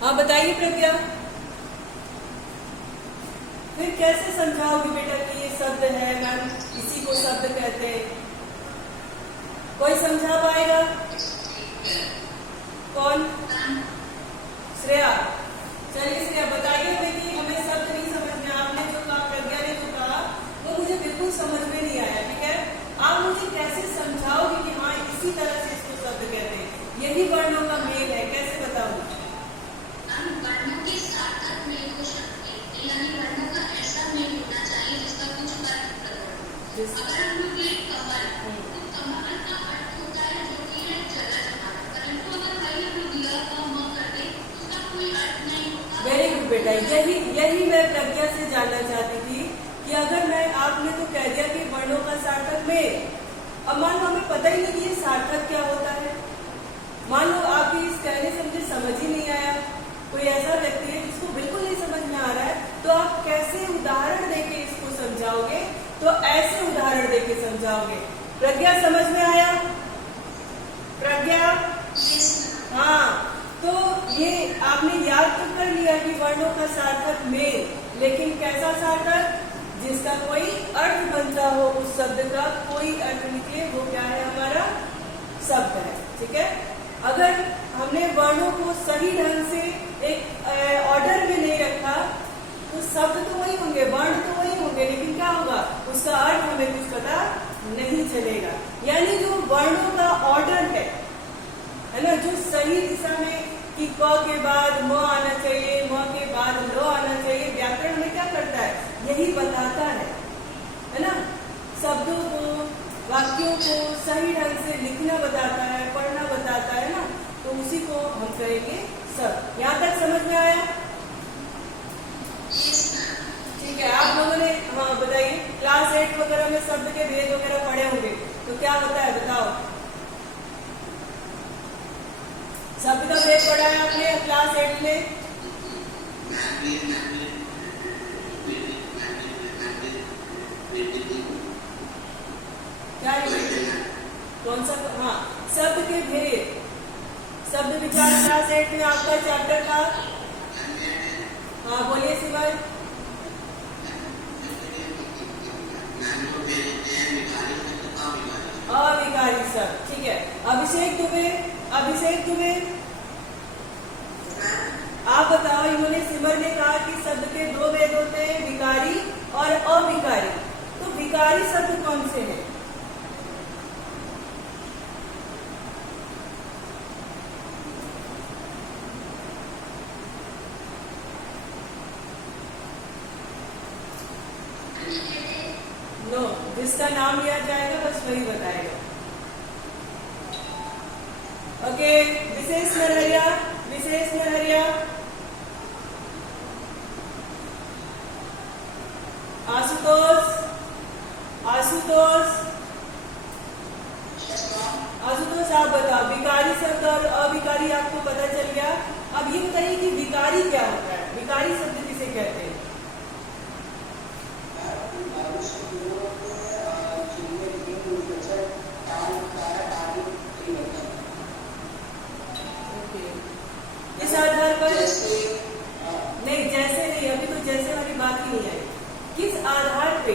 हाँ बताइए प्रज्ञा। फिर कैसे समझाओगे बेटा कि ये शब्द है, मैम इसी को शब्द कहते हैं? कोई समझा पाएगा? कौन? श्रेया। चलिए श्रेया बताइए बेटी, हमें शब्द नहीं समझ में, आपने जो कहा, प्रज्ञा ने जो कहा वो मुझे बिल्कुल समझ में नहीं आया। ठीक है, आप मुझे कैसे समझाओगे कि हाँ इसी तरह से इसको शब्द कहते हैं, यही वर्णों का मेल है, कैसे बताओगे? वर्णों के सार्थक मेल को शब्द, यानी वर्णों का ऐसा मेल होना चाहिए जिसका कुछ अर्थ प्रकट हो। अगर हम लोग ले कमल, तो कमल का अर्थ होता है जो कि है जगह जमा, परंतु अगर वही हम लोग दिया का म कर दे तो उसका कोई अर्थ नहीं होता। वेरी गुड बेटा, यही मैं प्रज्ञा से जानना चाहती थी कि अगर मैं, आपने तो कह दिया कि वर्णों का सार्थक मेल, अब मान लो हमें पता ही नहीं कि ये सार्थक क्या होता है, मान लो आपकी इस कहने से मुझे समझ ही नहीं आया, कोई ऐसा व्यक्ति है जिसको बिल्कुल नहीं समझ में आ रहा है, तो आप कैसे उदाहरण देके इसको समझाओगे? तो ऐसे उदाहरण देके समझाओगे। प्रज्ञा समझ में आया? प्रज्ञा? हाँ, तो ये आपने याद तो कर लिया कि वर्णों का सार्थक मेल, लेकिन कैसा सार्थक? जिसका कोई अर्थ बनता हो, उस शब्द का कोई अर्थ निकले, वो क्या है? हमारा शब्द है। ठीक है, अगर हमने वर्णों को सही ढंग से एक ऑर्डर में नहीं रखा तो शब्द तो वही होंगे, वर्ण तो वही होंगे, लेकिन क्या होगा? उसका अर्थ हमें कुछ पता नहीं चलेगा। यानी जो वर्णों का ऑर्डर है ना, जो सही दिशा में कि क के बाद म आना चाहिए, म के बाद ल आना चाहिए, व्याकरण में क्या करता है? यही बताता है ना, शब्दों को, वाक्यों को सही ढंग से लिखना बताता है, पढ़ना बताता है ना, तो उसी को हम कहेंगे शब्द। यहाँ तक समझ में आया? ठीक है, आप लोगों ने, हाँ बताइए, क्लास 8 वगैरह में शब्द के भेद वगैरह पढ़े होंगे, तो क्या होता है बताओ? शब्द का भेद पढ़ा है आपने क्लास 8 में? क्या कौन सा? हाँ, शब्द के भेद, शब्द विचार क्लास 8 में आपका चैप्टर था। हाँ बोलिए सिमर। अविकारी शब्द, ठीक है। अभिषेक दुबे आप बताओ, इन्होंने, सिमर ने कहा कि शब्द के दो भेद होते हैं, विकारी और अविकारी, तो विकारी शब्द कौन से हैं? नो, जिसका नाम लिया जाएगा बस वही बताएगा। ओके, विशेष नरहरिया, आशुतोष, आप बताओ, विकारी शब्द और अविकारी आपको पता चल गया। अब ये बताइए कि विकारी क्या होता है? विकारी शब्द किसे कहते हैं? इस आधार पर नहीं, जैसे नहीं, अभी तो जैसे वाली बात ही नहीं आई। किस आधार पे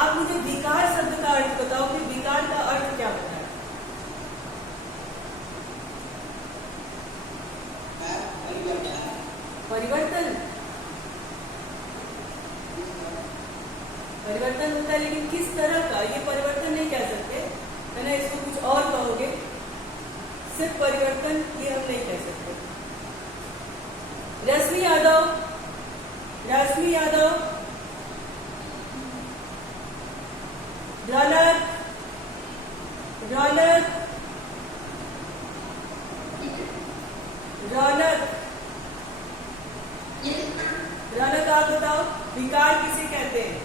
आप मुझे विकार शब्द का अर्थ बताओ कि विकार का अर्थ क्या होता है? परिवर्तन होता है, लेकिन किस तरह का? ये परिवर्तन नहीं कह सकते है ना, इसको कुछ और कहोगे। सिर्फ परिवर्तन ये हम नहीं कह सकते। रश्मि यादव, रौनक आप बताओ, विकार किसे कहते हैं?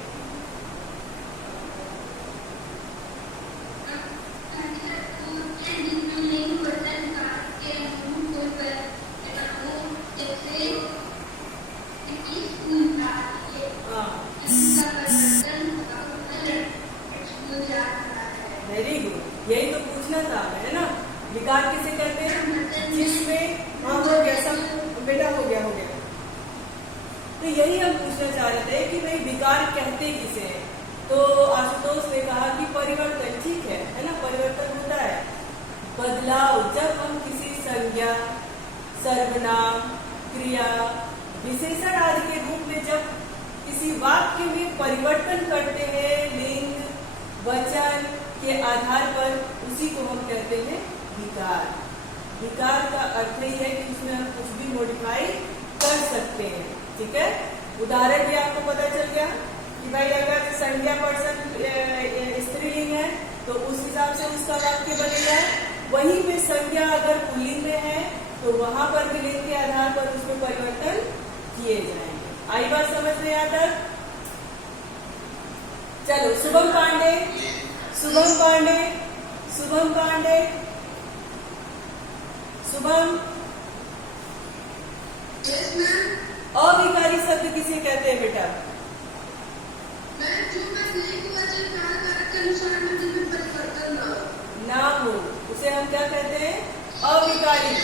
वेरी गुड, यही तो पूछना था है ना, विकार किसे कहते हैं? जिसमें, हाँ हो गया सब बेटा, हो गया। तो यही हम पूछना चाह रहे थे कि भाई विकार कहते किसे हैं। तो आशुतोष ने कहा कि परिवर्तन, ठीक है ना, परिवर्तन होता है, बदलाव। जब हम किसी संज्ञा, सर्वनाम, क्रिया, विशेषण आदि के रूप में जब किसी वाक्य में परिवर्तन करते हैं लिंग, वचन के आधार पर, उसी को हम कहते हैं विकार। विकार का अर्थ ही है कि उसमें हम कुछ भी मॉडिफाई कर सकते हैं, ठीक है। उदाहरण भी आपको पता चल गया कि भाई अगर संज्ञा पर्सन स्त्रीलिंग है तो उस हिसाब से उसका वाक्य बनेगा। वहीं पे संज्ञा अगर पुल्लिंग में है तो वहां पर भी लिंग के आधार पर उसमें परिवर्तन किए जाएंगे। आई बात समझ में आता? चलो, शुभम पांडे, शुभम पांडे, शुभम पांडे, शुभम। अविकारी शब्द किसे कहते हैं बेटा? ना हो उसे हम क्या कहते हैं? अविकारी।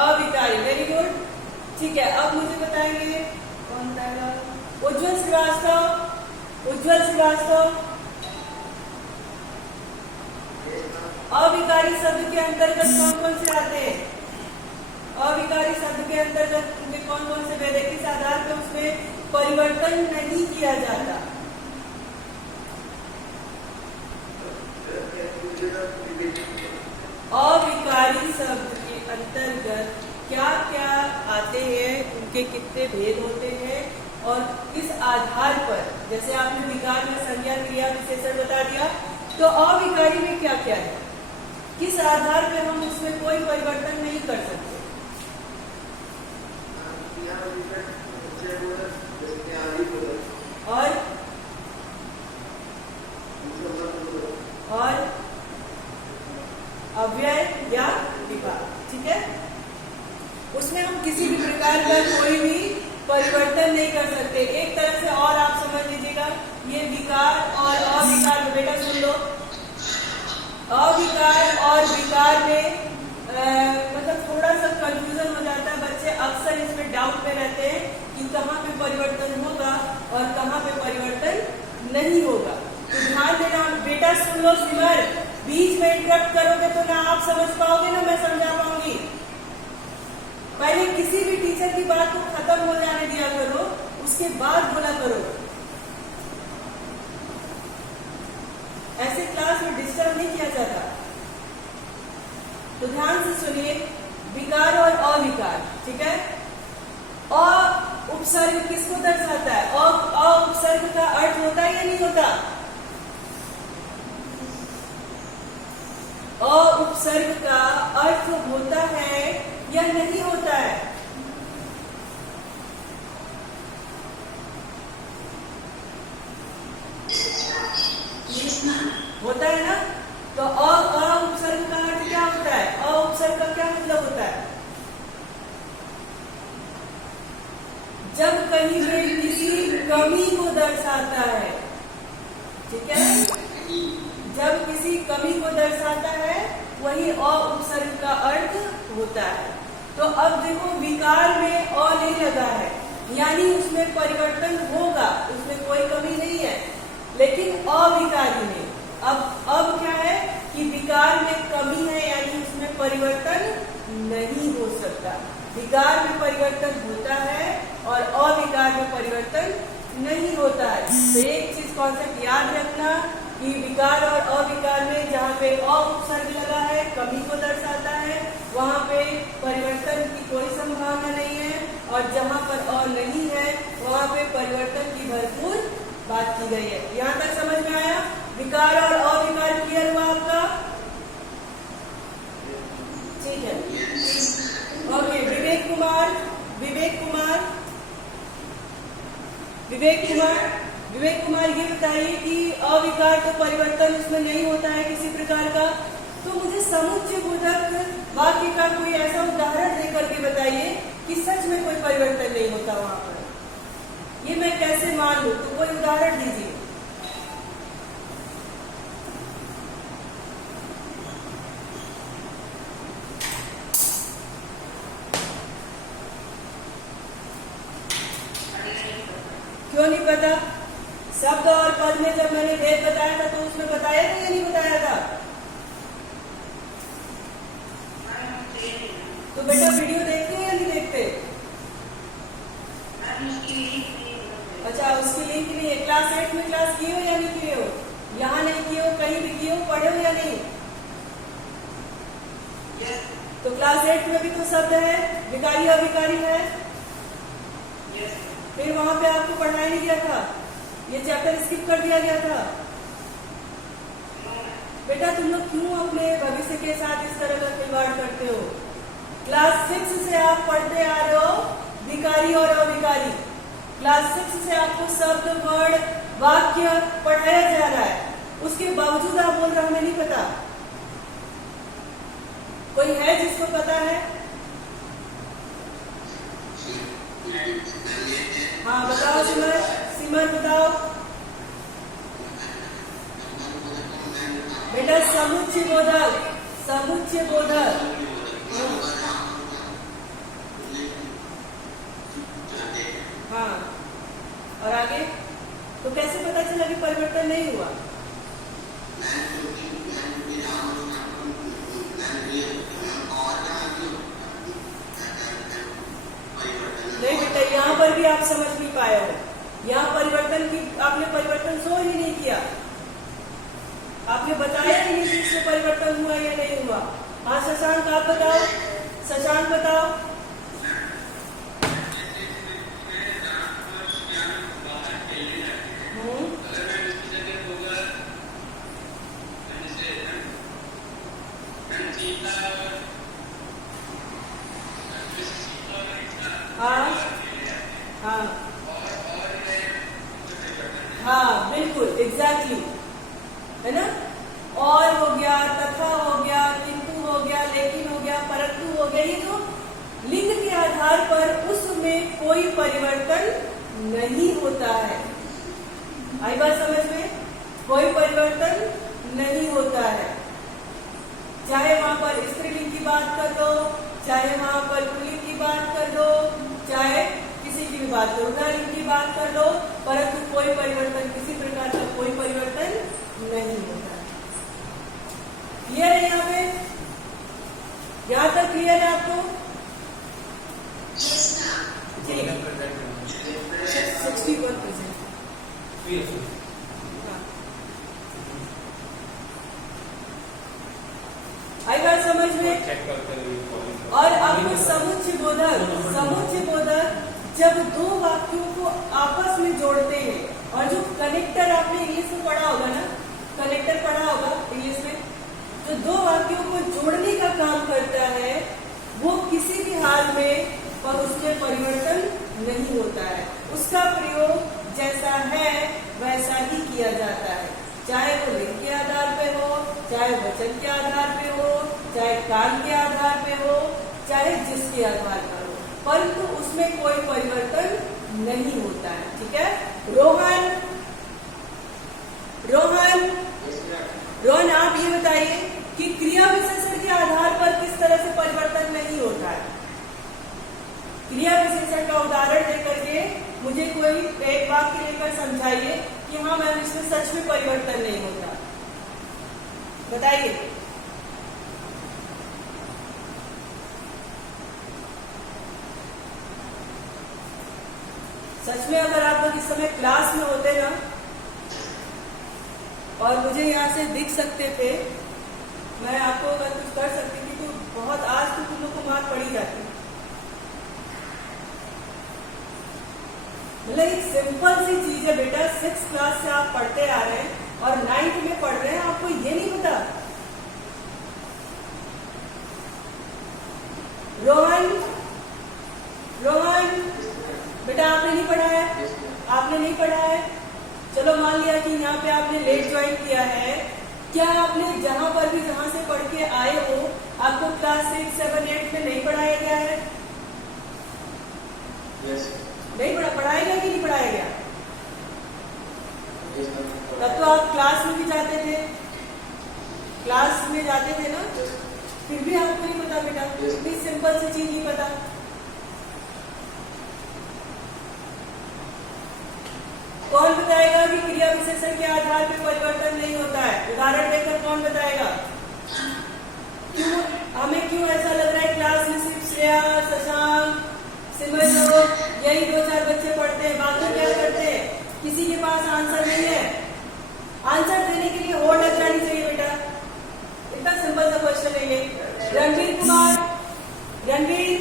अविकारी, वेरी गुड, ठीक है। अब मुझे बताएंगे कौन बताएगा? उज्ज्वल श्रीवास्तव, उज्ज्वल श्रीवास्तव। अविकारी शब्द के अंतर्गत कौन कौन से आते हैं? अविकारी शब्द के अंतर्गत उनके कौन कौन से वेद, किस आधार पर उसमें परिवर्तन नहीं किया जाता? अविकारी शब्द के अंतर्गत क्या क्या आते हैं, उनके कितने भेद होते हैं और किस आधार पर? जैसे आपने विकार में संज्ञा, क्रिया, विशेषण बता दिया, तो अविकारी में क्या क्या है, किस आधार पर हम उसमें कोई परिवर्तन नहीं कर सकते? और अव्यय या विभाग, ठीक है। उसमें हम किसी भी प्रकार का कोई भी परिवर्तन नहीं कर सकते। एक तरह से और आप समझ लीजिएगा, ये विकार और अविकार, बेटा सुन लो, अविकार और विकार में मतलब थोड़ा सा कंफ्यूजन हो जाता है। बच्चे अक्सर इसमें डाउट में रहते हैं कि कहाँ पे परिवर्तन होगा और कहाँ पे परिवर्तन नहीं होगा। तो ध्यान देना बेटा, सुन लो सिमर, बीच में इंटरप्ट करोगे तो ना आप समझ पाओगे ना मैं समझा पाऊंगी। पहले किसी भी टीचर की बात को खत्म हो जाने दिया करो, उसके बाद बोला करो। ऐसे क्लास में डिस्टर्ब नहीं किया जाता। तो ध्यान से सुनिए, विकार और अविकार, ठीक है। अ उपसर्ग किसको दर्शाता है? अ उपसर्ग का अर्थ होता है या नहीं होता? अ उपसर्ग का अर्थ होता है या नहीं होता है? होता है ना। तो अ उपसर्ग का अर्थ क्या होता है? अ उपसर्ग का क्या मतलब होता है? जब कहीं पे किसी कमी को दर्शाता है, ठीक है, जब किसी कमी को दर्शाता है वही अ उपसर्ग का अर्थ होता है। तो अब देखो, विकार में अ नहीं लगा है, यानी उसमें परिवर्तन होगा, उसमें कोई कमी नहीं है। लेकिन अविकारी में अब क्या है कि विकार में कमी है, यानी उसमें परिवर्तन नहीं हो सकता। विकार में परिवर्तन होता है और अविकार में परिवर्तन नहीं होता है। तो एक चीज कॉन्सेप्ट याद रखना कि विकार और अविकार में जहाँ पे अ उपसर्ग लगा है, कमी को दर्शाता है, वहाँ पे परिवर्तन की कोई संभावना नहीं है, और जहाँ पर अ नहीं है वहाँ पे परिवर्तन की भरपूर बात की गई है। यहाँ तक समझ में आया? विकार और अविकार क्लियर हुआ आपका? ठीक है, ओके। विवेक कुमार, विवेक कुमार, विवेक कुमार, विवेक कुमार, ये बताइए कि अविकार तो परिवर्तन उसमें नहीं होता है किसी प्रकार का, तो मुझे समुच्चय बोधक वाक्य का कोई ऐसा उदाहरण देकर के बताइए कि सच में कोई परिवर्तन नहीं होता वहां पर। ये मैं कैसे मान लूं? तो कोई उदाहरण दीजिए। क्यों नहीं पता? शब्द और पद में जब मैंने भेद बताया था तो उसमें बताया था या नहीं बताया था? तो बेटा वीडियो देखते हैं या नहीं देखते? अच्छा, उसकी लिंक नहीं है। क्लास 8 में क्लास की हो या नहीं किए हो? यहाँ नहीं किए हो, कहीं भी किए हो, पढ़े हो या नहीं? तो क्लास 8 में भी तो शब्द है, विकारी अविकारी है। फिर वहां पे आपको पढ़ाया नहीं गया था, ये चैप्टर स्किप कर दिया गया था। बेटा तुम लोग क्यों अपने भविष्य के साथ इस तरह का खिलवाड़ करते हो? क्लास 6 से आप पढ़ते आ रहे हो विकारी और अविकारी। क्लास 6 से आपको शब्द, वर्ड, वाक्य पढ़ाया जा रहा है, उसके बावजूद आप बोल रहे हो हमें नहीं पता। कोई है जिसको पता है? हाँ बताओ सिमर, सिमर बताओ। बेटा समुच्चय बोधक, समुच्चय बोधक। हाँ, और आगे? तो कैसे पता चला कि परिवर्तन नहीं हुआ? नहीं बेटा, यहाँ पर भी आप समझ नहीं पाए हो। यहाँ परिवर्तन की आपने परिवर्तन शो ही नहीं किया, आपने बताया ही नहीं कि इससे परिवर्तन हुआ या नहीं हुआ। हाँ शशांक आप बताओ, शशांक बताओ। हाँ हाँ हाँ बिल्कुल, एग्जैक्टली, है ना? और हो गया, तथा हो गया, किंतु हो गया, लेकिन हो गया, परंतु हो गया। ये जो लिंग के आधार पर उसमें कोई परिवर्तन नहीं होता है। आई बात समझ में? कोई परिवर्तन नहीं होता है। चाहे वहां पर स्त्रीलिंग की बात कर लो, चाहे वहां पर पुल्लिंग की बात कर लो, चाहे किसी की भी बात करो, नरलिंग की बात कर लो, परंतु कोई परिवर्तन, किसी प्रकार का कोई परिवर्तन नहीं होता। क्लियर है यहाँ पे? यहाँ तक क्लियर है आपको? ठीक है, 61%। आई बात समझ में? और आपको समुच्चय बोधक, समुच्चय बोधक जब दो वाक्यों को आपस में जोड़ते हैं, और जो कनेक्टर आपने इंग्लिश में पढ़ा होगा ना, कनेक्टर पढ़ा होगा इंग्लिश में, जो दो वाक्यों को जोड़ने का काम करता है, वो किसी भी हाल में और उसमें परिवर्तन नहीं होता है। उसका प्रयोग जैसा है वैसा ही किया जाता है, चाहे वो लिंग के आधार पे हो, चाहे वचन के आधार पे हो, चाहे काल के आधार पे हो, चाहे जिसके आधार पर हो, परंतु उसमें कोई परिवर्तन नहीं होता है। ठीक है? रोहन, रोहन, रोहन आप ये बताइए कि क्रिया विशेषण के आधार पर किस तरह से परिवर्तन नहीं होता है? क्रिया विशेषण का उदाहरण लेकर के मुझे कोई एक वाक्य लेकर समझाइए कि हाँ मैम इसमें सच में परिवर्तन नहीं होता। बताइए। सच में अगर आप लोग इस समय क्लास में होते ना और मुझे यहाँ से दिख सकते थे, मैं आपको अगर कुछ कर सकती थी तो बहुत आज तो तुम लोग को मार पड़ी जाती। मतलब एक सिंपल सी चीज है बेटा, 6th क्लास से आप पढ़ते आ रहे हैं और 9th में पढ़ रहे हैं, आपको ये नहीं पता? रोहन, रोहन बेटा आपने नहीं पढ़ा है, आपने नहीं पढ़ा है। चलो मान लिया कि यहाँ पे आपने लेट ज्वाइन किया है, क्या आपने जहां पर भी जहां से पढ़ के आए हो आपको क्लास 6, 7, 8 में नहीं पढ़ाया गया है? नहीं पढ़ाया गया कि नहीं पढ़ाया गया? तब तो आप क्लास में भी जाते थे, क्लास में जाते थे ना, फिर भी आपको नहीं पता बेटा, इतनी सिंपल सी चीज नहीं पता। कौन बताएगा कि क्रिया विशेषण के आधार पर परिवर्तन नहीं होता है? उदाहरण देकर कौन बताएगा? क्यों हमें क्यों ऐसा लग रहा है क्लास में सिर्फ श्रेया, शशांक, सिमर लोग यही 2-4 बच्चे पढ़ते हैं, बाकी क्या करते हैं? किसी के पास आंसर नहीं है। आंसर देने के लिए होड़ लग जानी चाहिए बेटा। इतना सिंपल सा क्वेश्चन है ये। रणवीर कुमार, रणवीर,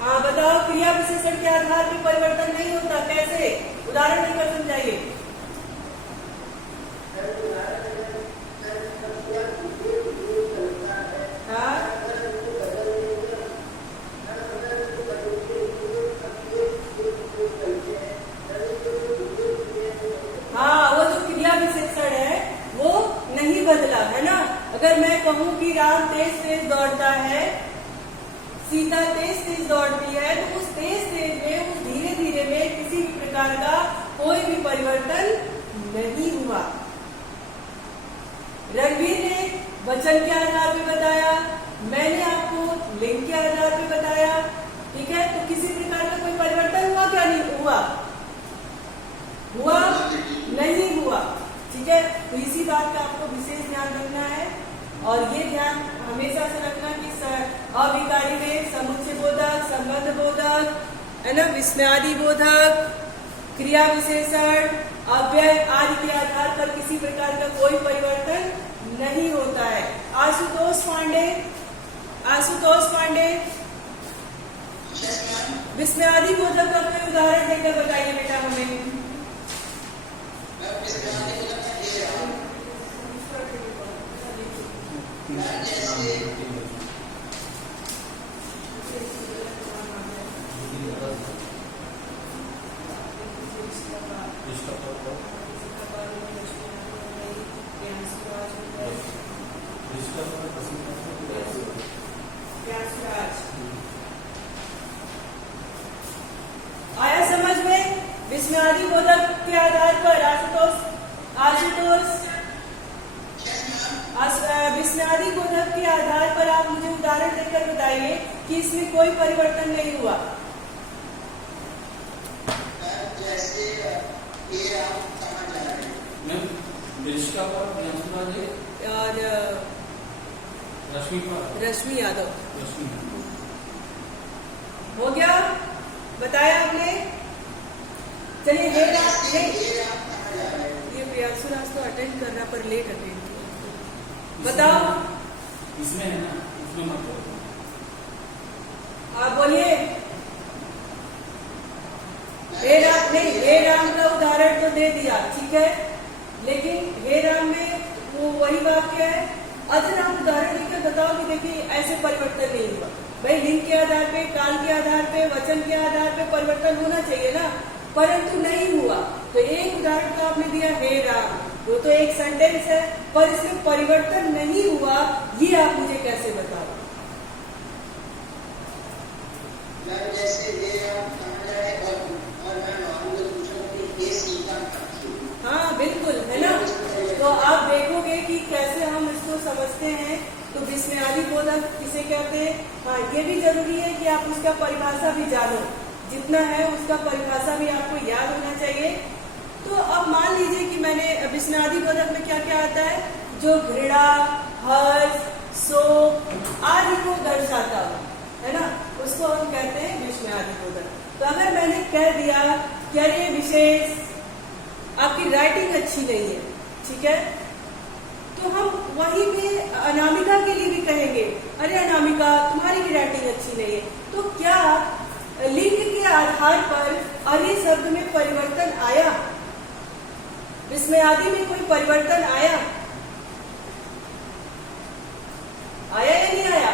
हाँ बताओ, क्रिया विशेषण के आधार पर परिवर्तन नहीं होता, कैसे? उदाहरण देकर समझाइए। हाँ, वो जो क्रिया विशेषण है वो नहीं बदला है ना। अगर मैं कहूँ कि राम तेज तेज दौड़ता है, सीता तेज तेज दौड़ती है, तो उस तेज तेज में, उस धीरे धीरे में किसी भी प्रकार का कोई भी परिवर्तन नहीं हुआ। रणवीर ने वचन के आधार पर बताया, मैंने आपको लिंग के आधार पर बताया, ठीक है। तो किसी प्रकार का कोई परिवर्तन हुआ क्या? नहीं हुआ, हुआ नहीं हुआ, ठीक है। तो इसी बात का आपको विशेष ध्यान रखना है। और ये ध्यान हमेशा से रखना कि अविकारी में समुच्चय बोधक, संबंध बोधक, है ना, विस्मयादि बोधक, क्रिया विशेषण, अव्यय आदि के आधार पर किसी प्रकार का कोई परिवर्तन नहीं होता है। आशुतोष पांडे, आशुतोष पांडे, विस्मयादि बोधक का कोई उदाहरण देकर बताइए बेटा हमें। आया समझ में? विस्मयादि बोधक के आधार पर आशुतोष, विस्मयादि बोधक के आधार पर आप मुझे उदाहरण देकर बताइए कि इसमें कोई परिवर्तन नहीं हुआ। जैसे ये आप कहाँ जा रहे हैं? मैम विशिका पर और रश्मि यादव। हो गया, बताया आपने। चलिए ये प्रियांशु राज तो अटेंड करना पर लेट अटेंड किया। बताओ, इसमें है ना, इसमें मत आप बोलिए। हे राम, नहीं, हे राम का उदाहरण तो दे दिया, ठीक है, लेकिन हे राम में वो वही वाक्य है। अच्छा, आप उदाहरण देकर बताओ कि देखिए ऐसे परिवर्तन नहीं हुआ। भाई लिंग के आधार पे, काल के आधार पे, वचन के आधार पे परिवर्तन होना चाहिए ना, परंतु नहीं हुआ। तो एक उदाहरण तो आपने दिया हे राम, वो तो एक सेंटेंस है, पर इसमें परिवर्तन नहीं हुआ, ये आप मुझे कैसे बताओ? जैसे ये आप कहाँ जा रहे हैं और मैं नॉर्मल पूछूं कि ये सीता हाँ बिल्कुल, है ना। तो आप देखोगे कि कैसे हम इसको समझते हैं। तो विस्मयादि बोधक किसे कहते हैं? हाँ, ये भी जरूरी है कि आप उसका परिभाषा भी जानो, जितना है उसका परिभाषा भी आपको याद होना चाहिए। तो अब मान लीजिए कि मैंने विस्मयादि बोधक में क्या क्या आता है, जो घृणा, हर्ष, शोक आदि को दर्शाता हो, है ना, उसको हम कहते हैं विस्मयादि बोधक। तो अगर मैंने कह दिया कि अरे विशेष आपकी राइटिंग अच्छी नहीं है, ठीक है, तो हम वहीं पे अनामिका के लिए भी कहेंगे अरे अनामिका तुम्हारी भी राइटिंग अच्छी नहीं है। तो क्या लिंग के आधार पर अरे शब्द में परिवर्तन आया? विस्मयादि में कोई परिवर्तन आया? आया या नहीं आया?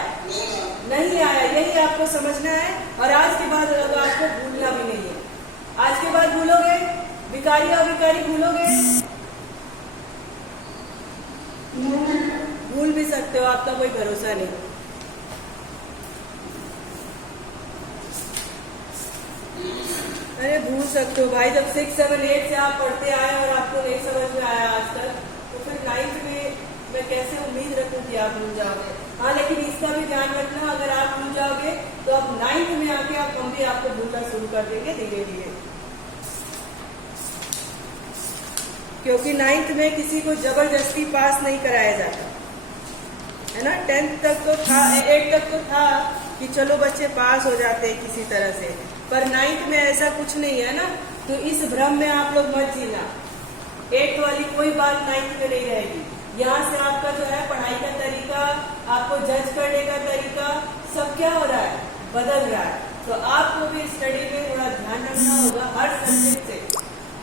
नहीं आया, यही आपको समझना है। और आज के बाद आपको भूलना भी नहीं है। आज के बाद भूलोगे, विकारी अविकारी भूलोगे? भूल भी सकते हो, आपका कोई भरोसा नहीं। अरे भूल सकते हो भाई, जब 6, 7, 8 से आप पढ़ते आए और आपको नहीं समझ में आया आज तक, तो फिर 9th में मैं कैसे उम्मीद रखूं कि आप भूल जाओगे। हाँ, लेकिन इसका भी ध्यान रखना, अगर आप भूल जाओगे तो अब 9th में आके आप भी आपको भूलना शुरू कर देंगे धीरे धीरे, क्योंकि 9th में किसी को जबरदस्ती पास नहीं कराया जाता है ना। 10th तक तो था, 8 तक तो था कि चलो बच्चे पास हो जाते हैं किसी तरह से, पर 9th में ऐसा कुछ नहीं है ना। तो इस भ्रम में आप लोग मत जीना, 8th वाली कोई बात 9th में नहीं रहेगी। यहाँ से आपका जो है पढ़ाई का तरीका, आपको जज करने का तरीका, सब क्या हो रहा है, बदल रहा है। तो आपको भी स्टडी में थोड़ा ध्यान रखना होगा हर सब्जेक्ट से,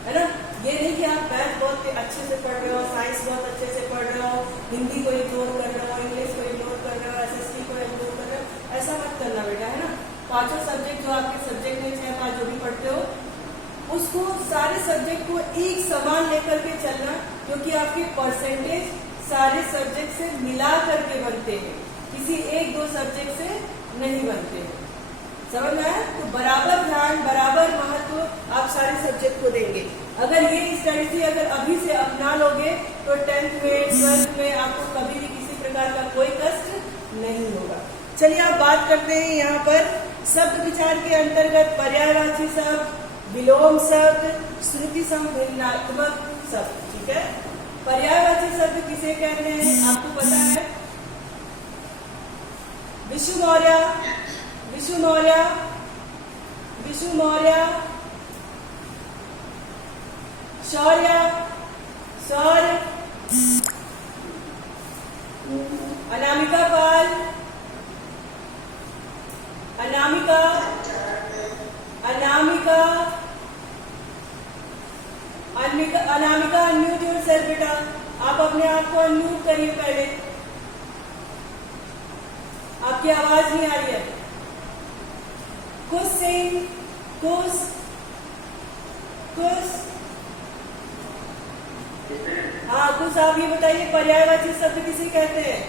है ना। ये नहीं कि आप मैथ बहुत अच्छे से पढ़ रहे हो, साइंस बहुत अच्छे से पढ़ रहे हो, हिंदी को इग्नोर कर रहे हो, इंग्लिश को इग्नोर कर रहे हो, SST को इग्नोर कर रहे हो, ऐसा मत करना बेटा, है ना। 5 सब्जेक्ट जो आपके सब्जेक्ट में 6-5 जो भी पढ़ते हो, उसको सारे सब्जेक्ट को एक समान लेकर के चलना, क्योंकि आपके परसेंटेज सारे सब्जेक्ट से मिला करके बनते हैं, किसी 1-2 सब्जेक्ट से नहीं बनते हैं, समझ में आया। तो बराबर ध्यान, बराबर महत्व आप सारे सब्जेक्ट को देंगे। अगर ये स्ट्रेटेजी अगर अभी से अपना लोगे तो 10th में 12th में आपको कभी भी किसी प्रकार का कोई कष्ट नहीं होगा। चलिए आप बात करते हैं यहाँ पर शब्द विचार के अंतर्गत पर्यायवाची शब्द, विलोम शब्द, श्रुति संभिन्नात्मक शब्द। ठीक है, पर्यायवाची शब्द किसे कहते हैं आपको पता है? विशु मौर्य, विशु मौर्य, विशु मौर्य, शौर्य, सौर, अनामिका पाल, अनामिका, अनामिका, अनामिका अनम्यूट योरसेल्फ बेटा, आप अपने आप को अनम्यूट करिए पहले, आपकी आवाज नहीं आ रही है। कुछ सिंह, कुछ, कुछ, हाँ कुछ आप ये बताइए पर्यायवाची शब्द किसे कहते हैं?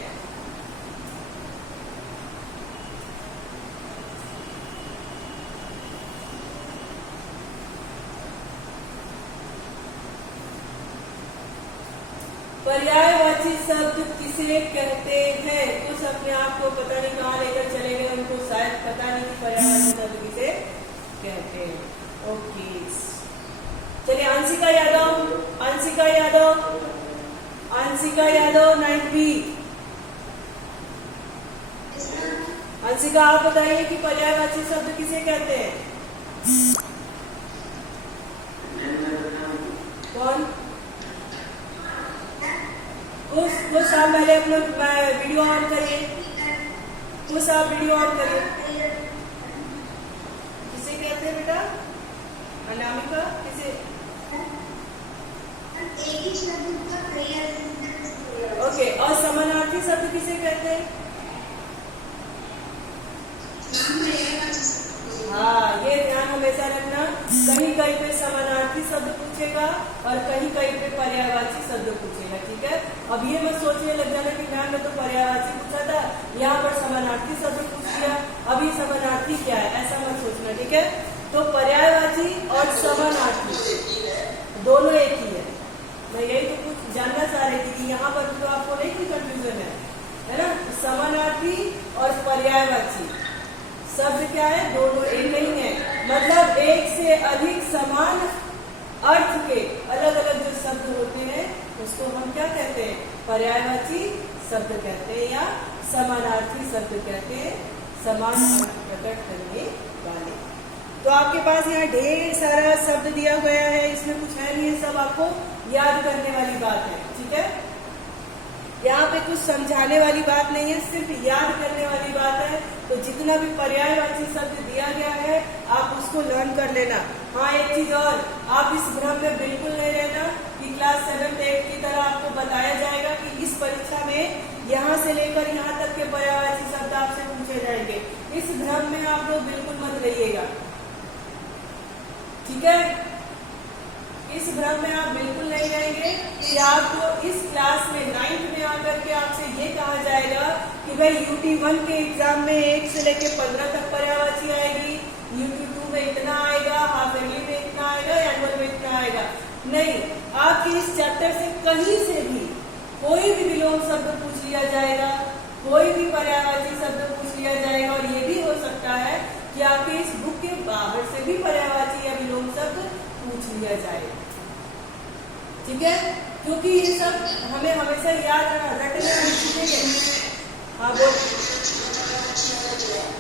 पर्यायवाची शब्द किसे कहते हैं? कुछ अपने आप को पता नहीं कहाँ लेकर चले गए, उनको शायद पता नहीं कि पर्यायवाची शब्द किसे कहते हैं। ओके चलिए, अंशिका यादव, अंशिका यादव, अंशिका यादव 9th B। अंशिका आप बताइए कि पर्यायवाची शब्द किसे कहते हैं? कौन? कुछ आप पहले अपना वीडियो ऑन करिए, कुछ आप वीडियो ऑन करिए। किसे कहते हैं बेटा? अनामिका किसे? ओके, और समानार्थी शब्द किसे कहते हैं? हाँ, ये ध्यान हमेशा रखना, कहीं कहीं पे समानार्थी शब्द पूछेगा और कहीं कहीं पे पर्यायवाची शब्द पूछेगा। ठीक है, अब ये मत सोचने लग जाना कि मैम ने तो पर्यायवाची पूछा था, यहाँ पर समानार्थी शब्द पूछ लिया, अब ये समानार्थी क्या है, ऐसा मत सोचना। ठीक है, तो पर्यायवाची और समानार्थी दोनों एक ही है। मैं यही तो कुछ जानना चाह रही थी कि यहाँ पर तो आपको नहीं कोई कंफ्यूजन है ना। समानार्थी और पर्यायवाची शब्द क्या है? दोनों एक ही है, मतलब एक से अधिक समान अर्थ के अलग अलग जो शब्द होते हैं उसको हम क्या कहते हैं? पर्यायवाची शब्द कहते हैं या समानार्थी शब्द कहते हैं, समान अर्थ प्रकट करने वाले। तो आपके पास यहाँ ढेर सारा शब्द दिया गया है, इसमें कुछ है नहीं, सब आपको याद करने वाली बात है। ठीक है, यहाँ पे कुछ समझाने वाली बात नहीं है, सिर्फ याद करने वाली बात है। तो जितना भी पर्यायवाची शब्द दिया गया है आप उसको लर्न कर लेना। हाँ, एक चीज और, आप इस भ्रम में बिल्कुल नहीं रहना कि क्लास 7th 8th की तरह आपको बताया जाएगा कि इस परीक्षा में यहाँ से लेकर यहाँ तक के पर्यायवाची शब्द आपसे पूछे जाएंगे। इस भ्रम में आप लोग बिल्कुल मत रहिएगा। ठीक है, इस भ्रम में आप बिल्कुल नहीं रहेंगे कि आपको इस क्लास में 9th में आकर के आपसे ये कहा जाएगा कि भाई UT1 के एग्जाम में 1 से लेके 15 तक पर्यायवाची आएगी, UT2 में इतना आएगा, हाफ ईयरली में इतना आएगा, एनुअल में इतना आएगा। नहीं, आपके इस चैप्टर से कहीं से भी कोई भी विलोम शब्द पूछ लिया जाएगा, कोई भी पर्यायवाची शब्द पूछ लिया जाएगा, और ये भी हो सकता है कि आपके इस बुक के दिया जाए। ठीक है, क्योंकि ये सब हमें हमेशा याद रटने हम सीखेंगे। हाँ बोल।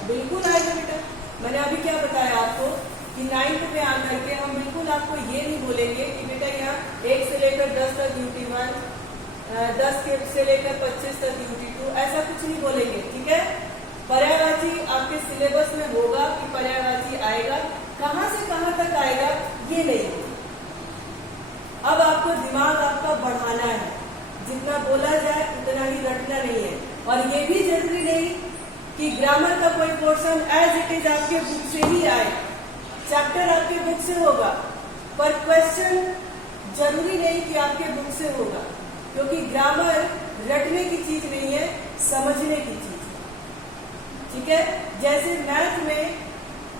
बिल्कुल आएगा बेटा। मैंने अभी क्या बताया आपको कि 9th में आकर के हम बिल्कुल आपको ये नहीं बोलेंगे कि बेटा यहाँ 1 से लेकर 10 तक ड्यूटी 1, 10 से लेकर 25 तक ड्यूटी 2, ऐसा कुछ नहीं बोलेंगे। ठीक है, पर्यायवाची आपके सिलेबस में होगा कि पर्यायवाची आएगा, कहाँ से कहाँ तक आएगा ये नहीं। अब आपको दिमाग आपका बढ़ाना है, जितना बोला जाए उतना ही रटना नहीं है। और ये भी जरूरी नहीं कि ग्रामर का कोई पोर्शन एज इट इज आपके बुक से ही आए। चैप्टर आपके बुक से होगा पर क्वेश्चन जरूरी नहीं कि आपके बुक से होगा, क्योंकि ग्रामर रटने की चीज नहीं है, समझने की चीज है। ठीक है, जैसे मैथ में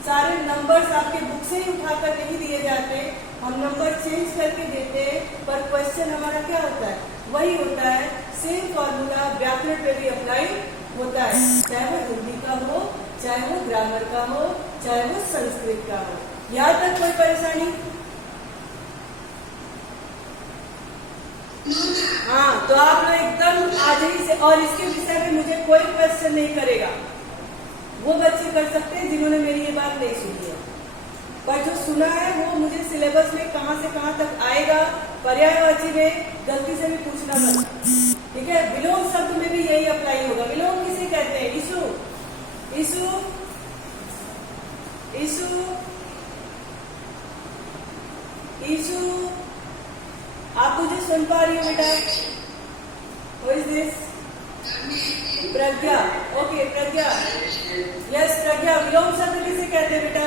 सारे नंबर्स आपके बुक से ही उठाकर नहीं दिए जाते, हम नंबर चेंज करके देते हैं, पर क्वेश्चन हमारा क्या होता है, वही होता है। सेम फॉर्मूला व्याकरण पे भी अप्लाई होता है, चाहे वो हिंदी का हो, चाहे वो ग्रामर का हो, चाहे वो संस्कृत का हो। यहाँ तक कोई परेशानी? हाँ, तो आप लोग एकदम आज ही से, और इसके विषय में मुझे कोई क्वेश्चन नहीं करेगा। वो बच्चे कर सकते हैं जिन्होंने मेरी ये बात नहीं सुनी है, पर जो सुना है वो मुझे सिलेबस में कहाँ से कहाँ तक आएगा, पर्यायवाची में गलती से भी पूछना मत। ठीक है, विलोम शब्द में भी यही अप्लाई होगा। विलोम किसे कहते हैं? Issue, issue, issue, issue. आप मुझे सुन पा रही हो बेटा? Who is this? Pragya. Okay Pragya, yes Pragya. विलोम शब्द किसे कहते हैं बेटा?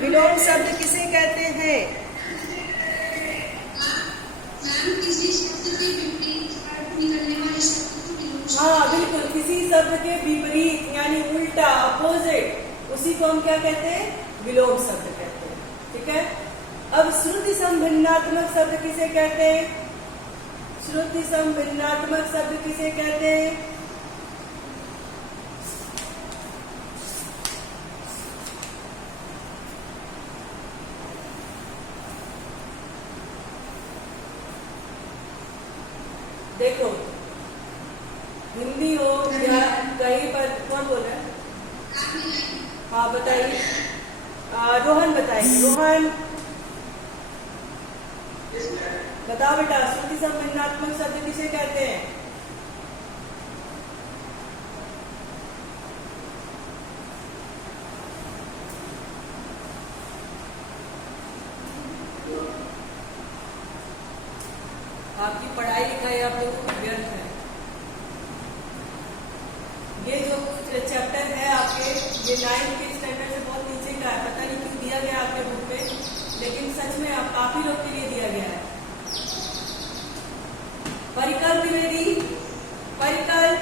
विलोम शब्द किसे कहते हैं? किसी शब्द के विपरीत अर्थ निकलने वाले शब्द को विलोम शब्द। हाँ बिल्कुल, किसी शब्द के विपरीत यानी उल्टा, अपोजिट, उसी को हम क्या कहते हैं? विलोम शब्द कहते हैं। ठीक है, अब श्रुति संभिन्नात्मक शब्द किसे कहते हैं? श्रुति संभिन्नात्मक शब्द किसे कहते हैं? देखो, हिंदी हो या कहीं पर, कौन बोल रहा है? हाँ बताइए, रोहन बताइए। रोहन बताओ बेटा, श्रुति संबंधात्मक शब्द किसे कहते हैं? आपकी पढ़ाई लिखाई आप लोगों को व्यर्थ है। ये जो चैप्टर है आपके, ये 9th के स्टैंडर्ड से बहुत नीचे का है, पता नहीं क्यों दिया गया आपके बुक पे, लेकिन सच में आप काफी लोग के लिए दिया गया है। परिकल्प द्विवेदी, परिकल्प,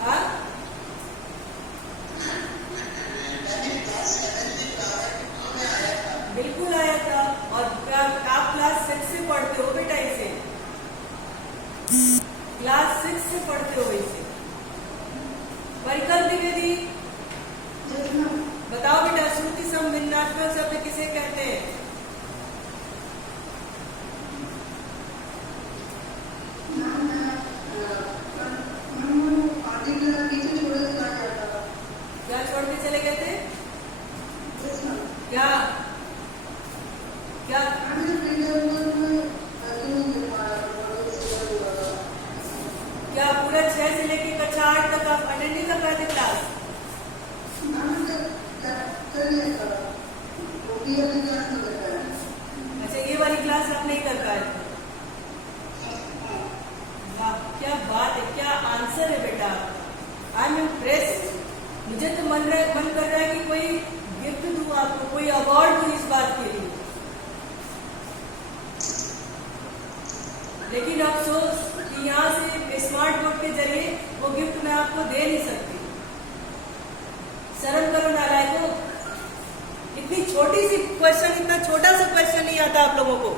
हाँ बिल्कुल आया था। और आप क्लास 6 से पढ़ते हो बेटा इसे, क्लास 6 से पढ़ते हो इसे। परिकल्प द्विवेदी बताओ बेटा, श्रुति संबंधात्मक शब्द किसे कहते हैं? क्या छोड़ के चले गए थे? क्या क्या क्या पूरा 6 से लेके कक्षा 8 तक आप अटेंड नहीं कर पाए थे क्लास? अच्छा, ये वाली क्लास आप नहीं कर पाए? वाह, क्या बात है, क्या आंसर है बेटा। I am impressed. मुझे तो मन कर रहा है कि कोई गिफ्ट दूं आपको, कोई अवार्ड दूं इस बात के लिए, लेकिन अफसोस कि यहाँ से स्मार्ट बोर्ड के जरिए वो गिफ्ट मैं आपको दे नहीं सकती। शर्म करो नालायकों, इतनी छोटी सी क्वेश्चन, इतना छोटा सा क्वेश्चन नहीं आता आप लोगों को।